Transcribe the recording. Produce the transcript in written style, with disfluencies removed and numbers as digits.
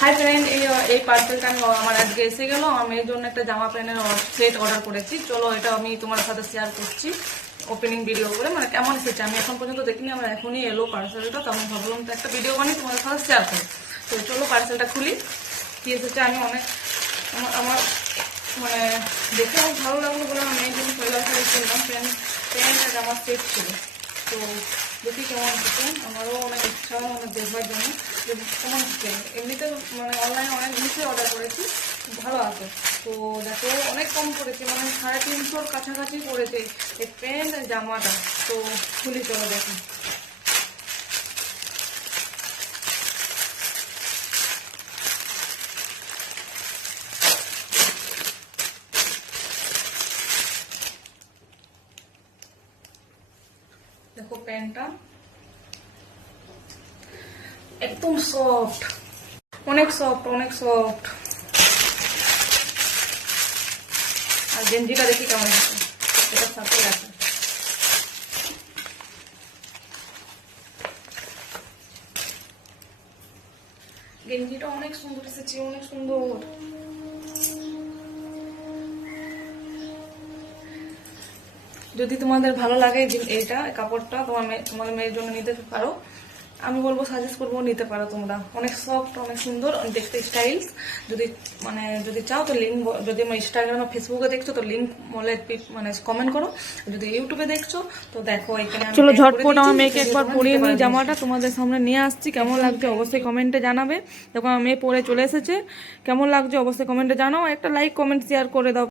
Hi friend, এই পার্সেলটা আমার আজকে এসে গেল। আমি এর জন্য একটা জামা প্যান্টের সেট অর্ডার করেছি। চলো এটা আমি তোমার সাথে শেয়ার করছি ওপেনিং ভিডিও করে, মানে কেমন এসেছে আমি এখন পর্যন্ত দেখিনি। আমার এখনই এলো পার্সেলটা, তো আমি ভাবলাম তো একটা ভিডিও বানিয়ে তোমাদের সাথে শেয়ার করি। তো চলো পার্সেলটা খুলি, কি এসেছে। আমি অনেক আমার মানে দেখে আমার ভালো লাগলো বলে আমি এই জন্য পয়লা শাড়ি কিনলাম। প্যান্ট আর জামার সেট ছিল। তো দেখি কেমন এসেছে। আমারও অনেক ইচ্ছা মানে দেখবার জন্য যে কেমন এসেছে। এমনিতে মানে অনলাইনে অনেক জিনিসই অর্ডার করেছি, ভালো আছে। তো দেখো অনেক কম পড়েছে, মানে 350-র কাছাকাছি পড়েছে এই প্যান্ট আর জামাটা। তো খুলি, চলো দেখি। দেখো প্যান্টটা একদম সফট, অনেক সফট, অনেক সফট। আর গেঞ্জিটা দেখি কেমন আছে, এটার সাথে আছে। গেঞ্জিটা অনেক সুন্দর এসেছে, অনেক সুন্দর। যদি তোমাদের ভালো লাগে এইটা কাপড়টা তোমাদের মেয়ের জন্য নিতে পারো। আমি বলবো, সাজেস্ট করবো, নিতে পারো তোমরা। অনেক সফট, অনেক সুন্দর দেখতে, স্টাইলস। যদি চাও তো লিঙ্ক, যদি আমার ইনস্টাগ্রাম বা ফেসবুকে দেখছো তো লিঙ্ক বলে মানে কমেন্ট করো। যদি ইউটিউবে দেখছো তো দেখো এখানে। চলো ঝটপট আমার মেয়েকে একবার পরিয়ে নিই জামাটা, তোমাদের সামনে নিয়ে আসছি। কেমন লাগছে অবশ্যই কমেন্টে জানাবে। দেখো আমার মেয়ে পরে চলে এসেছে, কেমন লাগছে অবশ্যই কমেন্টে জানাও। একটা লাইক কমেন্ট শেয়ার করে দাও।